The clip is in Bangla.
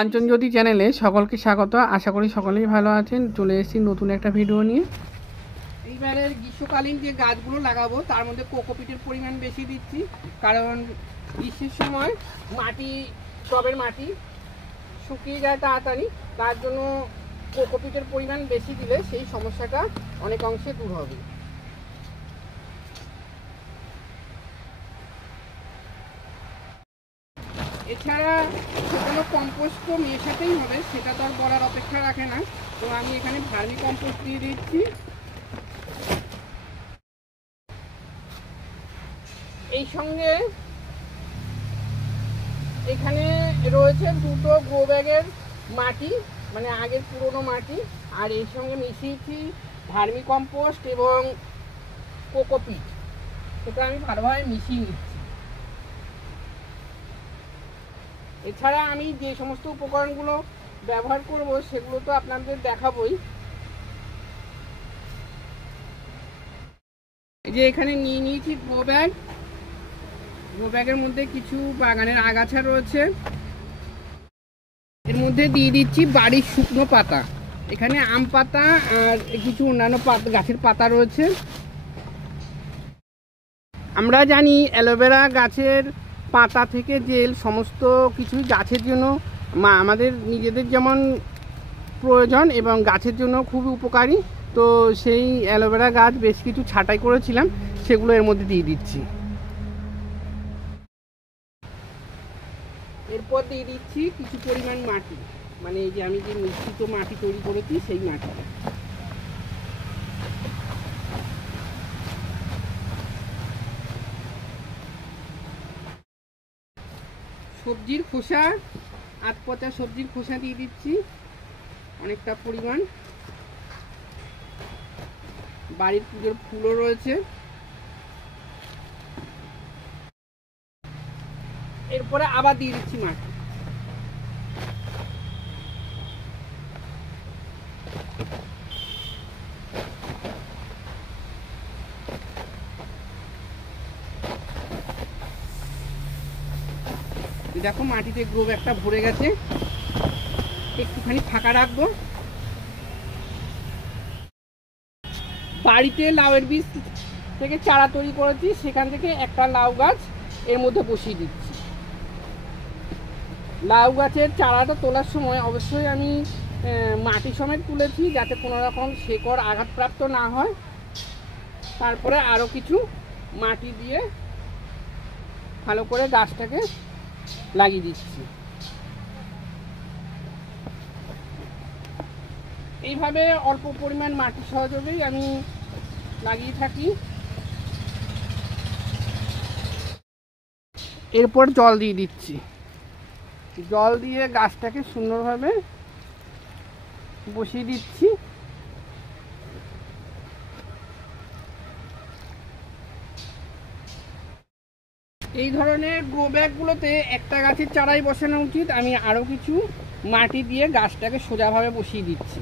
কাঞ্চনজ্যোতি চ্যানেলে সকলকে স্বাগত। আশা করি সকলেই ভালো আছেন। চলে এসেছি নতুন একটা ভিডিও নিয়ে। এইবারে গ্রীষ্মকালীন যে গাছগুলো লাগাবো তার মধ্যে কোকোপিটের পরিমাণ বেশি দিচ্ছি, কারণ গ্রীষ্মের সময় মাটি, টবের মাটি শুকিয়ে যায় তাড়াতাড়ি। তার জন্য কোকোপিটের পরিমাণ বেশি দিলে সেই সমস্যাটা অনেক অংশে দূর হবে। এছাড়া সেগুলো কম্পোস্টও মেশাতেই হবে, সেটা তো আর বলার অপেক্ষা রাখে না। তো আমি এখানে ভার্মি কম্পোস্ট দিয়ে দিচ্ছি। এই সঙ্গে এখানে রয়েছে দুটো গ্রো ব্যাগের মাটি, মানে আগের পুরনো মাটি, আর এই সঙ্গে মিশিয়েছি ভার্মি কম্পোস্ট এবং কোকোপিট। সেটা আমি ভালোভাবে মিশিয়ে নিচ্ছি। এছাড়া আমি যে সমস্ত উপকরণগুলো ব্যবহার করব সেগুলো তো আপনাদের দেখাবই। এই যে এখানে নিয়ে নিয়েছি গ্রো ব্যাগ। গ্রো ব্যাগের মধ্যে কিছু বাগানের আগাছা রয়েছে, এর মধ্যে দিয়ে দিচ্ছি বাড়ির শুকনো পাতা। এখানে আম পাতা আর কিছু অন্যান্য পাতা, গাছের পাতা রয়েছে। আমরা জানি অ্যালোভেরা গাছের পাতা থেকে জেল সমস্ত কিছু গাছের জন্য আমাদের নিজেদের যেমন প্রয়োজন এবং গাছের জন্য খুবই উপকারী। তো সেই অ্যালোভেরা গাছ বেশ কিছু ছাঁটাই করেছিলাম, সেগুলো এর মধ্যে দিয়ে দিচ্ছি। এরপর দিয়ে দিচ্ছি কিছু পরিমাণ মাটি, মানে এই যে আমি যে মিশ্রিত মাটি তৈরি করেছি সেই মাটি। সবজির খোসা, আধ পচা সবজির খোসা দিয়ে দিচ্ছি অনেকটা পরিমাণ। বাড়ির পুজোর ফুলও রয়েছে। এরপরে আবার দিয়ে দিচ্ছি মাটি। দেখো মাটিতে গ্রো ব্যাগটা ভরে গেছে, একটুখানি ফাঁকা রাখবো। বাড়িতে লাউয়ের বীজ থেকে চারা তৈরি করেছি, সেখান থেকে একটা লাউ গাছ এর মধ্যে বসিয়ে দিচ্ছি। লাউ গাছের চারাটা তোলার সময় অবশ্যই আমি মাটি সমেত তুলেছি, যাতে কোনো রকম শেকড় আঘাতপ্রাপ্ত না হয়। তারপরে আরও কিছু মাটি দিয়ে ভালো করে গাছটাকে লাগিয়ে দিচ্ছি। এইভাবে অল্প পরিমাণ মাটি সহযোগেই আমি লাগিয়ে থাকি। এরপর জল দিয়ে দিচ্ছি। জল দিয়ে গাছটাকে সুন্দরভাবে বসিয়ে দিচ্ছি। এই ধরনের গ্রো ব্যাগগুলোতে একটা গাছের চারাই বসানো উচিত। আমি আরও কিছু মাটি দিয়ে গাছটাকে সোজাভাবে বসিয়ে দিচ্ছি।